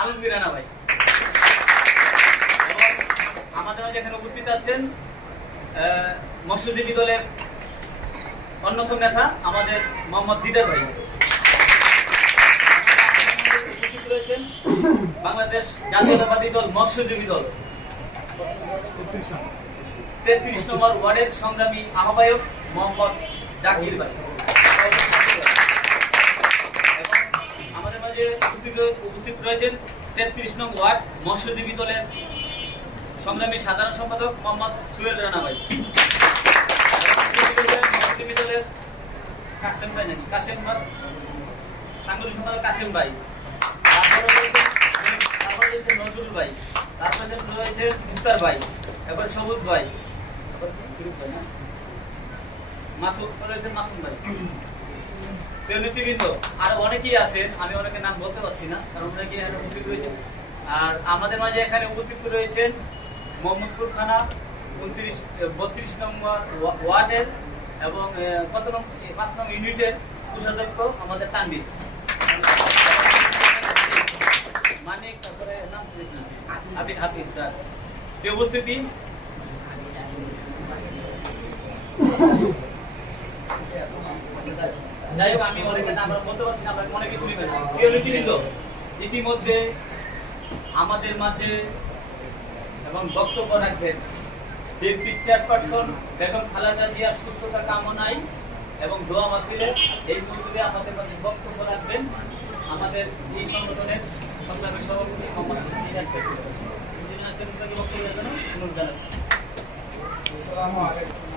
আলমগীর রানা ভাই। আমাদের মাঝে এখানে উপস্থিত আছেন মৎস্যজীবী দলের অন্যতম নেতা আমাদের মোহাম্মদ দিদার ভাই। রয়েছেন বাংলাদেশ জাতীয়তাবাদী দল, মৎস্যজীবী দল। তেত্রিশ নম্বর ওয়ার্ডের সংগ্রামী আহ্বায়ক মোহাম্মদ জাকির ভাই এবং আমাদের উপস্থিত রয়েছেন তেত্রিশ নং ওয়ার্ড মৎস্যজীবী দলের সংগ্রামী সাধারণ সম্পাদক মোহাম্মদ সুয়েল রানা ভাই। মৎস্যজীবী দলের কাসেম ভাই নাকি? কাসেম ভাই? সাংগঠনিক সম্পাদক কাসেম ভাই। তারপরে রয়েছে নজরুল ভাই। তারপরে রয়েছে মুক্তার ভাই। এবার সবুজ ভাই। মাসুদ রয়েছেন মাসুম ভাই। নেতৃবৃন্দ আর অনেকেই আছেন আমি অনেকের নাম বলতে পারছি না কারণ অনেকেই এখানে উপস্থিত রয়েছেন। আর আমাদের মাঝে এখানে উপস্থিত রয়েছেন মোহাম্মদপুর থানা উনত্রিশ বত্রিশ নম্বর ওয়ার্ডের এবং কত নম্বর পাঁচ নম্বর ইউনিটের কোষাধ্যক্ষ আমাদের তানবির মানিক তারপরে নাম হাফিজ তার প্রিয় উপস্থিতি? যাই হোক, আমি অনেকে নাম আর বলতে পারছি না, আমার মনে কিছু নেবেন প্রিয় নেতৃবৃন্দ, ইতিমধ্যে আমাদের মাঝে এবং বক্তব্য রাখবেন বিএনপি চেয়ারপারসন বেগম খালেদা জিয়ার সুস্থতা কামনায় এবং দোয়া মাসিলে এই মুহূর্তে আমাদের মাঝে বক্তব্য রাখবেন। আমাদের এই সংগঠনের সংগ্রামী সভাপতি মোহাম্মদ ফেরদৌস। বক্তব্য জানাচ্ছি। আসসালামু আলাইকুম।